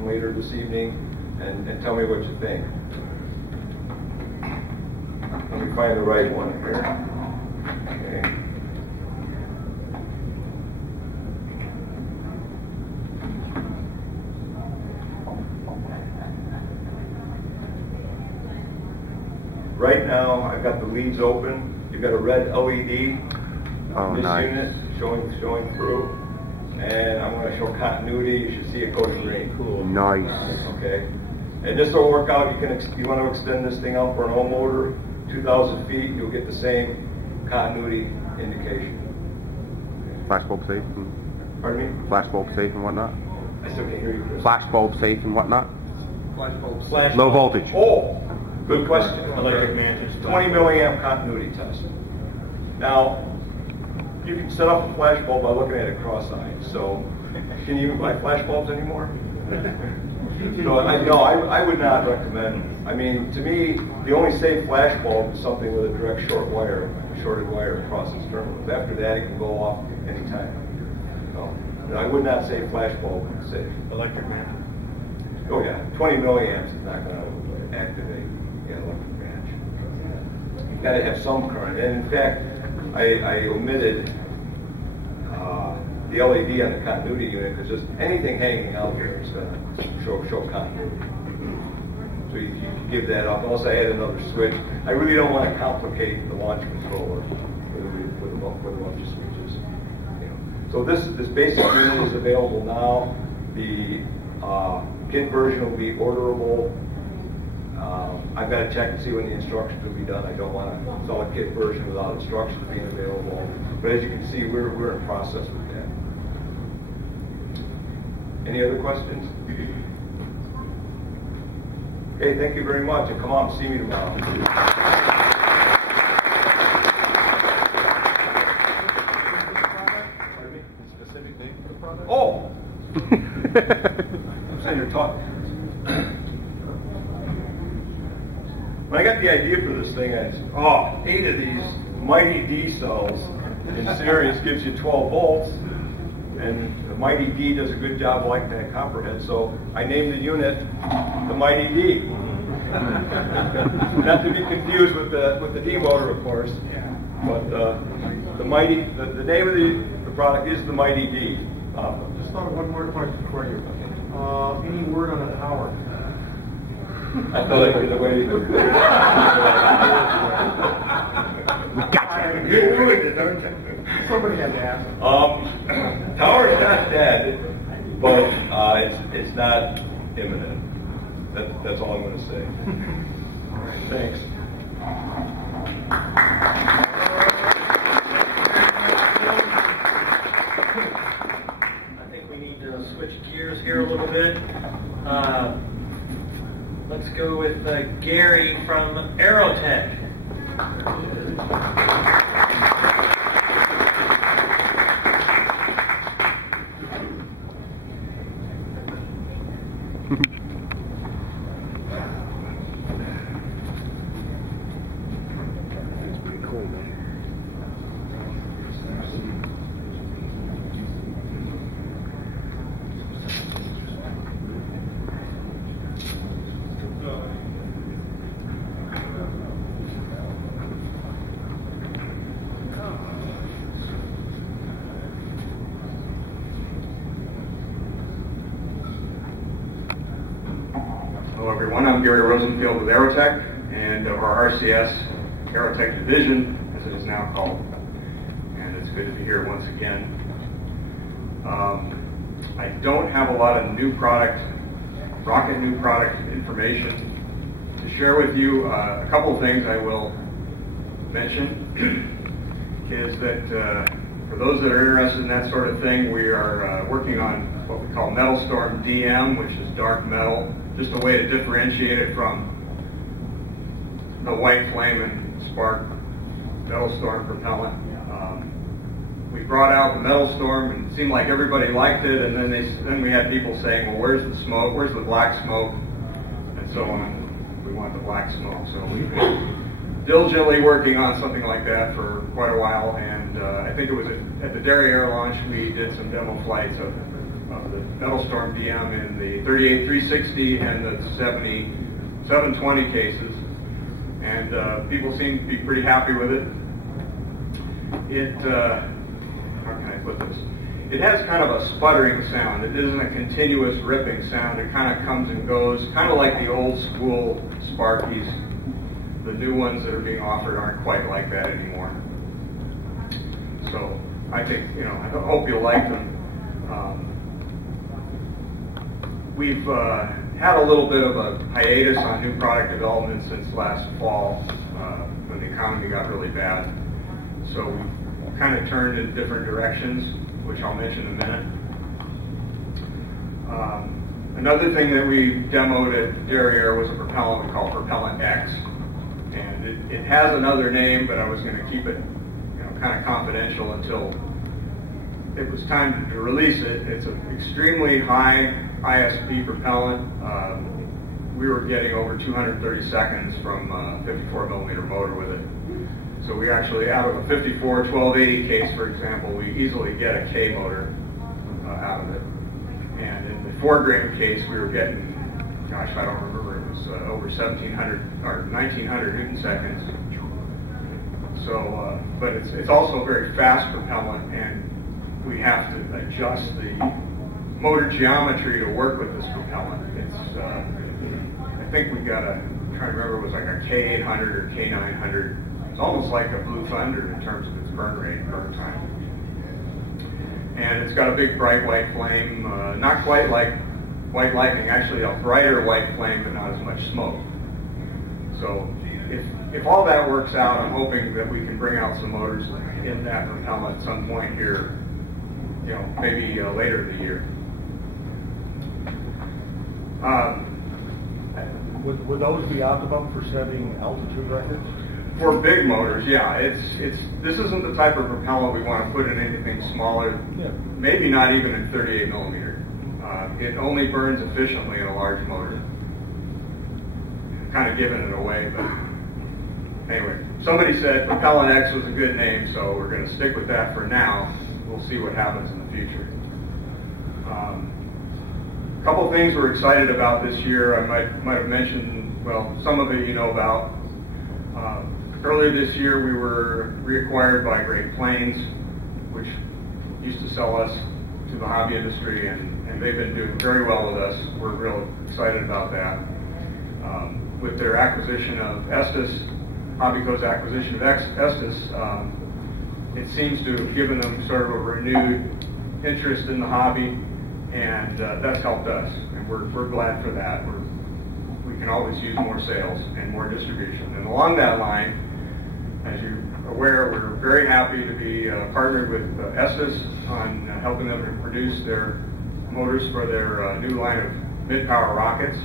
meeting later this evening and tell me what you think. Let me find the right one here. Okay. Right now, I've got the leads open. You've got a red LED in this unit showing through. And I'm going to show continuity. You should see it go to green. Cool. Nice. Okay. And this will work out. You want to extend this thing out for an home motor, 2,000 feet. You'll get the same continuity indication. Flash bulb safe. Pardon me? Flash bulb safe and whatnot. I still can't hear you, Chris. Flash bulb safe and whatnot. Flash bulb. Low voltage. Oh, good question. Electric management. 20 milliamp continuity test. Now, you can set up a flash bulb by looking at it cross-eyed. So, can you buy flash bulbs anymore? No, I would not recommend. I mean, to me, the only safe flash bulb is something with a direct shorted wire across its terminals. After that, it can go off anytime. No, I would not say flash bulb is safe. Electric match. Oh yeah, 20 milliamps is not going to activate the electric match. You've got to have some current. And in fact, I omitted the LED on the continuity unit because just anything hanging out here is going to show continuity. So you can give that up. Unless I add another switch, I really don't want to complicate the launch controller with a bunch of switches. So this basic unit is available now. The kit version will be orderable. I've got to check and see when the instructions will be done. I don't want to sell a kit version without instructions being available. But as you can see, we're in process with that. Any other questions? Okay, thank you very much, and come out and see me tomorrow. Pardon me? Specific name for the product? Oh! I'm saying you're talking. When I got the idea for this thing, I said, 8 of these Mighty D cells in series gives you 12 volts, and the Mighty D does a good job like that copperhead, so I named the unit the Mighty D. Not to be confused with the D motor, of course, but the name of the product is the Mighty D. Just thought of one more question for you. Any word on the power? I thought I'd get away. We got you. You're doing it, don't you? Somebody had to ask. Tower's not dead, but it's not imminent. That's all I'm going to say. All right, thanks. I think we need to switch gears here a little bit. Let's go with Gary from Aerotech. It's pretty cool, man. Hello everyone, I'm Gary Rosenfield with Aerotech and our RCS Aerotech division, as it is now called. And it's good to be here once again. I don't have a lot of new product information to share with you. A couple of things I will mention is that for those that are interested in that sort of thing, we are working on what we call Metal Storm DM, which is dark metal, just a way to differentiate it from the white flame and spark Metal Storm propellant. We brought out the Metal Storm and it seemed like everybody liked it, and then we had people saying, well, where's the smoke, where's the black smoke, and so on. We want the black smoke, so we've been diligently working on something like that for quite a while, and I think it was at the Dairy Air launch we did some demo flights of the Metal Storm DM in the 36360 and the 720 cases, and people seem to be pretty happy with it. How can I put this? It has kind of a sputtering sound. It isn't a continuous ripping sound. It kind of comes and goes, kind of like the old school Sparkies. The new ones that are being offered aren't quite like that anymore. So I think, I hope you'll like them. We've had a little bit of a hiatus on new product development since last fall when the economy got really bad. So we kind of turned in different directions, which I'll mention in a minute. Another thing that we demoed at Derriere was a propellant we call Propellant X. And it has another name, but I was going to keep it kind of confidential until it was time to release it. It's an extremely high ISP propellant. We were getting over 230 seconds from a 54 millimeter motor with it. So we actually, out of a 54 1280 case, for example, we easily get a K motor out of it. And in the 4-gram case, we were getting, gosh, I don't remember, it was over 1700 or 1900 Newton seconds. So, but it's also a very fast propellant, and we have to adjust the motor geometry to work with this propellant. It's, I think we got I'm trying to remember, it was like a K800 or K900. It's almost like a Blue Thunder in terms of its burn rate, burn time. And it's got a big bright white flame, not quite like white lightning, actually a brighter white flame, but not as much smoke. So if all that works out, I'm hoping that we can bring out some motors in that propellant at some point here, maybe later in the year. Would those be optimum for setting altitude records? For big motors, yeah. This isn't the type of propellant we want to put in anything smaller. Yeah. Maybe not even in 38 millimeter. It only burns efficiently in a large motor. Kind of giving it away, but anyway. Somebody said Propellant X was a good name, so we're going to stick with that for now. We'll see what happens in the future. A couple of things we're excited about this year. I might have mentioned, well, some of it you know about. Earlier this year, we were reacquired by Great Plains, which used to sell us to the hobby industry, and they've been doing very well with us. We're real excited about that. With their acquisition of Estes, Hobbyco's acquisition of Estes, it seems to have given them sort of a renewed interest in the hobby, and that's helped us, and we're glad for that. We can always use more sales and more distribution. And along that line, as you're aware, we're very happy to be partnered with Estes on helping them to produce their motors for their new line of mid-power rockets.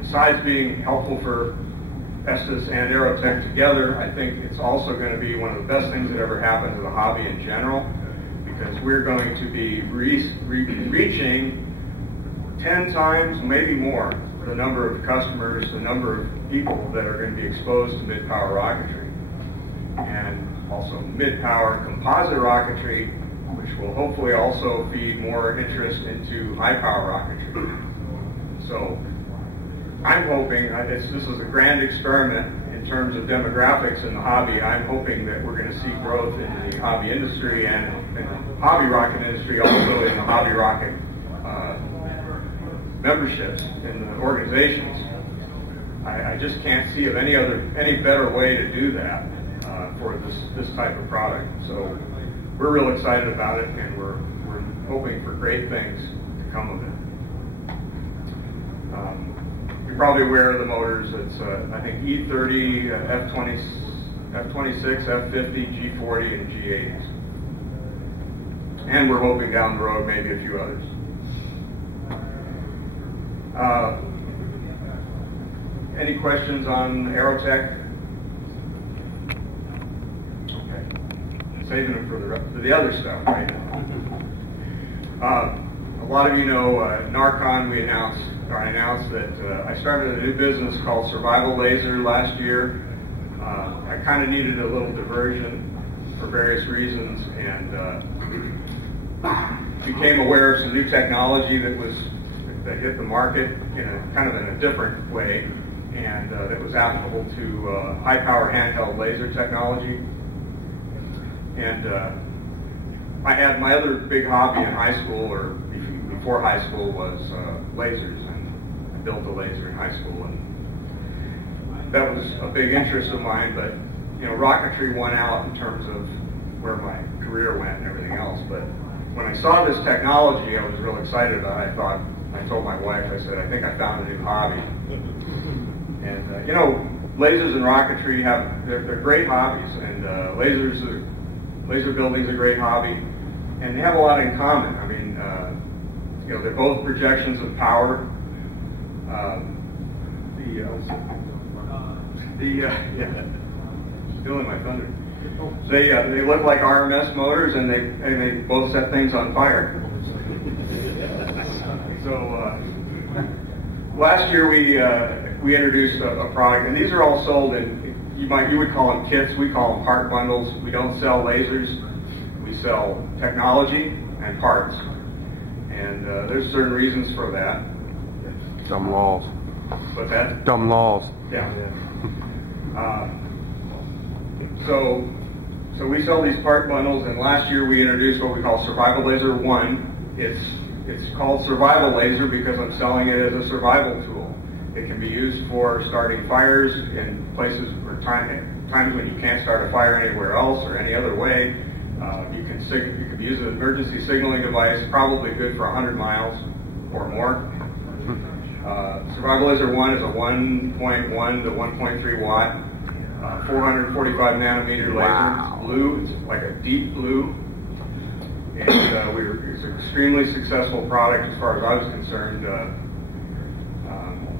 Besides being helpful for Estes and Aerotech together, I think it's also going to be one of the best things that ever happened to the hobby in general, because we're going to be reaching 10 times, maybe more, the number of customers, the number of people that are going to be exposed to mid-power rocketry. And also mid-power composite rocketry, which will hopefully also feed more interest into high-power rocketry. So I'm hoping, this is a grand experiment in terms of demographics in the hobby. I'm hoping that we're going to see growth in the hobby industry and in the hobby rocket industry, also in the hobby rocket memberships in the organizations. I just can't see of any better way to do that for this type of product. So we're real excited about it, and we're hoping for great things to come of it. You're probably aware of the motors. It's I think E30, F20, F26, F50, G40, and G80s. And we're hoping down the road maybe a few others. Any questions on Aerotech? Okay. Saving them for the other stuff right now. A lot of you know Narcon. I announced that I started a new business called Survival Laser last year. I kind of needed a little diversion for various reasons, and became aware of some new technology that hit the market in a different way, and that was applicable to high power handheld laser technology. And I had my other big hobby in high school, or before high school, was lasers, and I built a laser in high school, and that was a big interest of mine. But rocketry won out in terms of where my career went and everything else. But when I saw this technology, I was real excited about it. I told my wife, I said, I think I found a new hobby. And lasers and rocketry they're great hobbies, and laser building is a great hobby, and they have a lot in common. I mean, they're both projections of power. Stealing my thunder. They look like RMS motors, and they both set things on fire. So last year we introduced a product, and these are all sold in, you would call them kits. We call them part bundles. We don't sell lasers. We sell technology and parts, and there's certain reasons for that. Dumb laws. What's that? Dumb laws. Yeah. So we sell these part bundles, and last year we introduced what we call Survival Laser 1. It's called Survival Laser because I'm selling it as a survival tool. It can be used for starting fires in places or times when you can't start a fire anywhere else or any other way. You can use an emergency signaling device, probably good for 100 miles or more. Survival Laser 1 is a 1.1 to 1.3 watt, 445 nanometer laser. Wow. It's blue. It's like a deep blue. And it's an extremely successful product as far as I was concerned.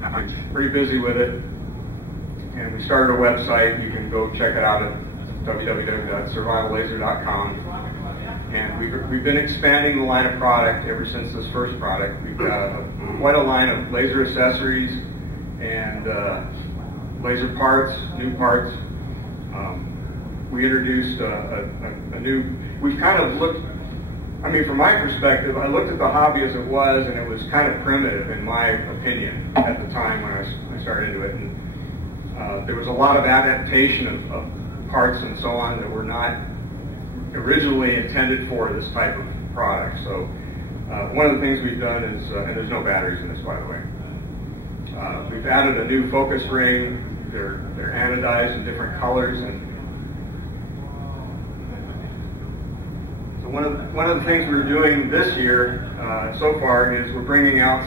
I'm pretty busy with it. And we started a website. You can go check it out at www.survivallaser.com. And we've been expanding the line of product ever since this first product. We've got quite a line of laser accessories and laser parts, new parts. We introduced a new, we've kind of looked, I mean, from my perspective, I looked at the hobby as it was, and it was kind of primitive, in my opinion, at the time when I started into it. And there was a lot of adaptation of parts and so on that were not originally intended for this type of product. So one of the things we've done is, and there's no batteries in this, by the way, we've added a new focus ring. They're anodized in different colors, and so one of the things we're doing this year so far is we're bringing out